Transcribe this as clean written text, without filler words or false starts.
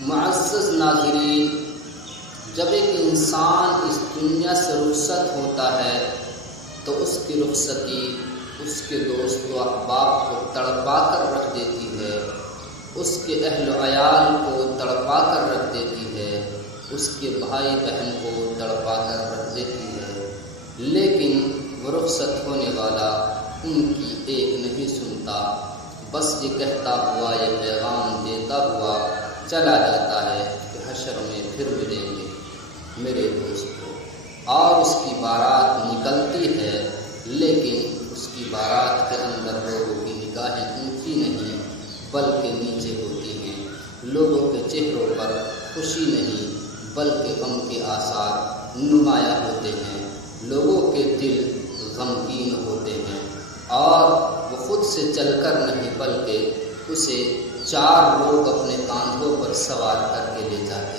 معزز ناظرین، جب ایک انسان اس دنیا سے رخصت ہوتا ہے تو اس کی رخصتی اس کے دوست و احباب کو تڑپا کر رکھ دیتی ہے، اس کے اہل و عیال کو تڑپا کر رکھ دیتی ہے، اس کے بھائی بہن کو تڑپا کر رکھ دیتی ہے، لیکن وہ رخصت ہونے والا ان کی ایک نہیں سنتا، بس یہ کہتا ہوا، یہ پیغام دیتا ہوا چلا جاتا ہے کہ حشر میں پھر ملیں گے میرے دوستوں، اور اس کی بارات نکلتی ہے، لیکن اس کی بارات کے اندر لوگوں کی نگاہیں اونچی نہیں بلکہ نیچے ہوتی ہیں، لوگوں کے چہروں پر خوشی نہیں بلکہ غم کے آثار نمایاں ہوتے ہیں، لوگوں کے دل غمگین ہوتے ہیں، اور وہ خود سے چل کر نہیں بلکہ اسے 4 لوگ اپنے کاندھوں پر سوار کر کے لے جاتے ہیں۔